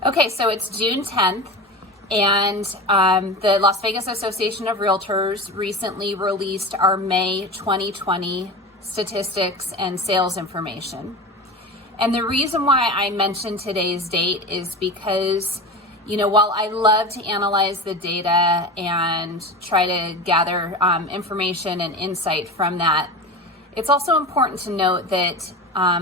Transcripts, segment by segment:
Okay, so it's June 10th, and the Las Vegas Association of Realtors recently released our May 2020 statistics and sales information. And the reason why I mentioned today's date is because, while I love to analyze the data and try to gather information and insight from that, it's also important to note that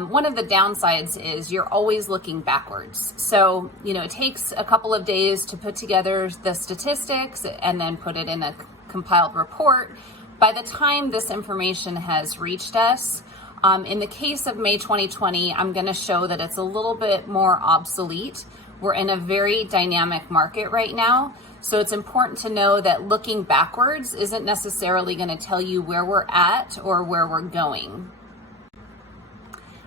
one of the downsides is you're always looking backwards. So, it takes a couple of days to put together the statistics and then put it in a compiled report. By the time this information has reached us, in the case of May 2020, I'm going to show that it's a little bit more obsolete. We're in a very dynamic market right now. So it's important to know that looking backwards isn't necessarily going to tell you where we're at or where we're going.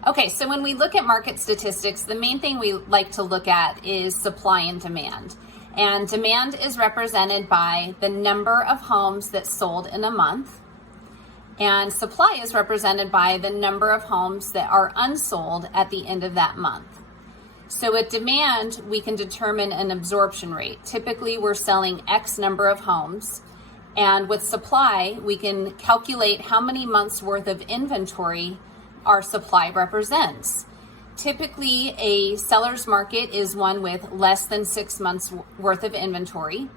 Okay, so when we look at market statistics, the main thing we like to look at is supply and demand. And demand is represented by the number of homes that sold in a month. And supply is represented by the number of homes that are unsold at the end of that month. So at demand, we can determine an absorption rate. Typically, we're selling X number of homes. And with supply, we can calculate how many months worth of inventory our supply represents. Typically, a seller's market is one with less than 6 months worth of inventory,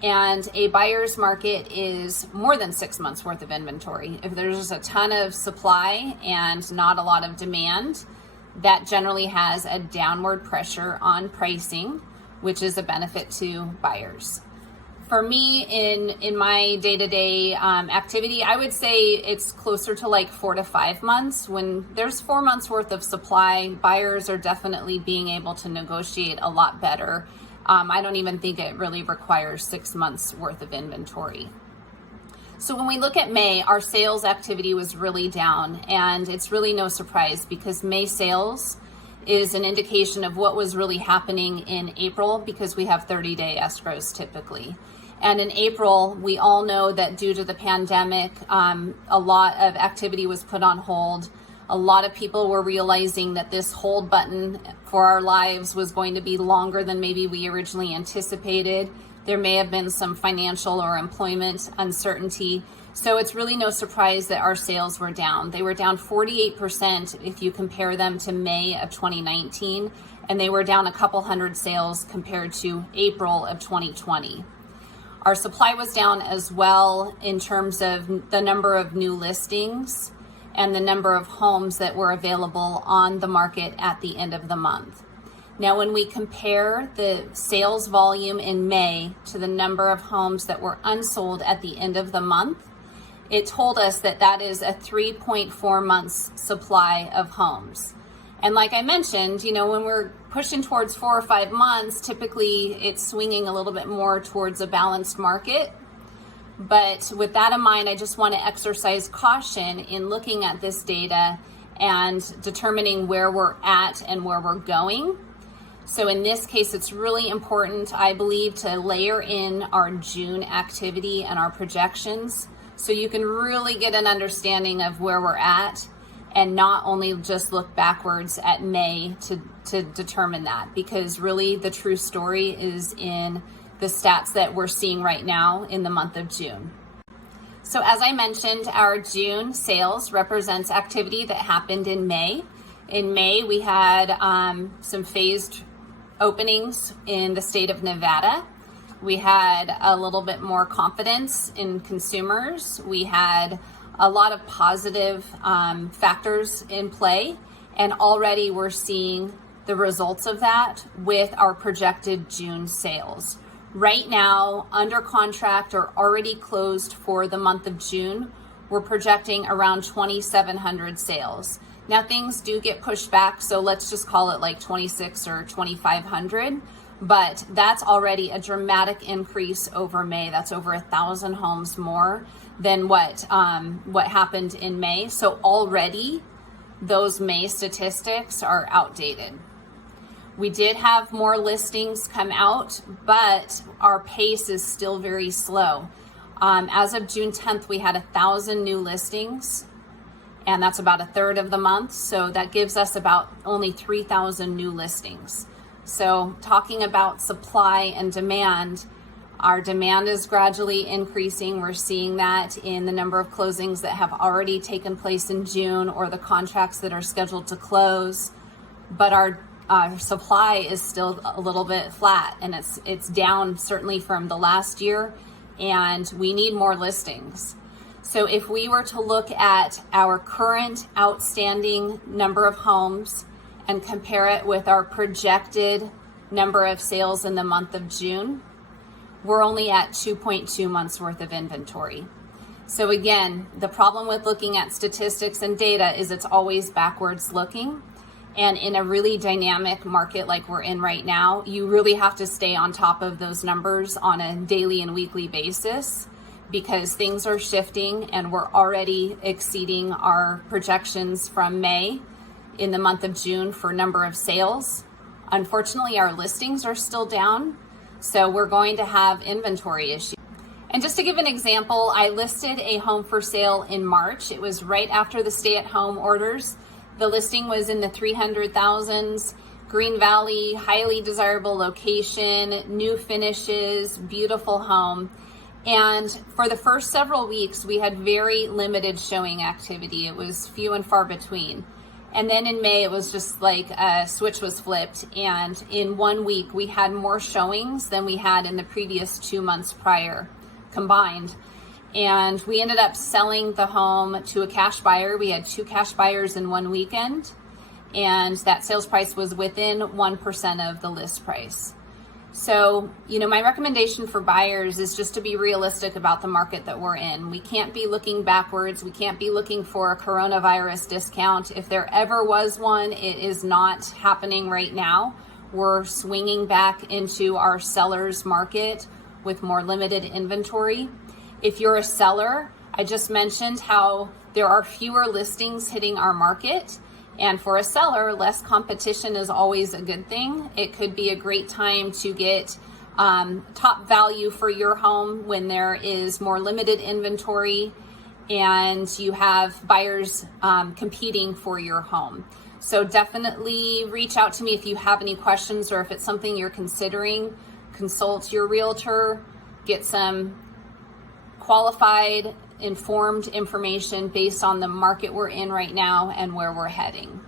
and a buyer's market is more than 6 months worth of inventory. If there's a ton of supply and not a lot of demand, that generally has a downward pressure on pricing, which is a benefit to buyers. For me, in my day-to-day activity, I would say it's closer to like 4 to 5 months. When there's 4 months worth of supply, buyers are definitely being able to negotiate a lot better. I don't even think it really requires 6 months worth of inventory. So when we look at May, our sales activity was really down, and it's really no surprise because May sales is an indication of what was really happening in April because we have 30-day escrows typically. And in April, we all know that due to the pandemic, a lot of activity was put on hold. A lot of people were realizing that this hold button for our lives was going to be longer than maybe we originally anticipated. There may have been some financial or employment uncertainty. So it's really no surprise that our sales were down. They were down 48% if you compare them to May of 2019, and they were down a couple hundred sales compared to April of 2020. Our supply was down as well in terms of the number of new listings and the number of homes that were available on the market at the end of the month. Now, when we compare the sales volume in May to the number of homes that were unsold at the end of the month, it told us that that is a 3.4 months supply of homes. And like I mentioned, when we're pushing towards 4 or 5 months, typically it's swinging a little bit more towards a balanced market. But with that in mind, I just want to exercise caution in looking at this data and determining where we're at and where we're going. So in this case, it's really important, I believe, to layer in our June activity and our projections so you can really get an understanding of where we're at and not only just look backwards at May to determine that, because really the true story is in the stats that we're seeing right now in the month of June. So as I mentioned, our June sales represents activity that happened in May. In May, we had some phased openings in the state of Nevada. We had a little bit more confidence in consumers. We had a lot of positive factors in play, and already we're seeing the results of that with our projected June sales. Right now, under contract or already closed for the month of June, we're projecting around 2,700 sales. Now things do get pushed back, so let's just call it like 26 or 2,500, but that's already a dramatic increase over May. That's over 1,000 homes more than what happened in May. So already those May statistics are outdated. We did have more listings come out, but our pace is still very slow. As of June 10th, we had 1,000 new listings, and that's about a third of the month. So that gives us about only 3,000 new listings. So talking about supply and demand, our demand is gradually increasing. We're seeing that in the number of closings that have already taken place in June or the contracts that are scheduled to close. But our supply is still a little bit flat, and it's down certainly from the last year, and we need more listings. So if we were to look at our current outstanding number of homes and compare it with our projected number of sales in the month of June, we're only at 2.2 months worth of inventory. So again, the problem with looking at statistics and data is it's always backwards looking. And in a really dynamic market like we're in right now, you really have to stay on top of those numbers on a daily and weekly basis, because things are shifting and we're already exceeding our projections from May in the month of June for number of sales. Unfortunately, our listings are still down, so we're going to have inventory issues. And just to give an example, I listed a home for sale in March. It was right after the stay-at-home orders. The listing was in the 300,000s, Green Valley, highly desirable location, new finishes, beautiful home. And for the first several weeks, we had very limited showing activity. It was few and far between. And then in May, it was just like a switch was flipped. And in 1 week, we had more showings than we had in the previous 2 months prior combined. And we ended up selling the home to a cash buyer. We had 2 cash buyers in 1 weekend. And that sales price was within 1% of the list price. So, my recommendation for buyers is just to be realistic about the market that we're in. We can't be looking backwards. We can't be looking for a coronavirus discount. If there ever was one, it is not happening right now. We're swinging back into our seller's market with more limited inventory. If you're a seller, I just mentioned how there are fewer listings hitting our market. And for a seller, less competition is always a good thing. It could be a great time to get top value for your home when there is more limited inventory and you have buyers competing for your home. So definitely reach out to me if you have any questions, or if it's something you're considering. Consult your realtor, get some qualified, informed information based on the market we're in right now and where we're heading.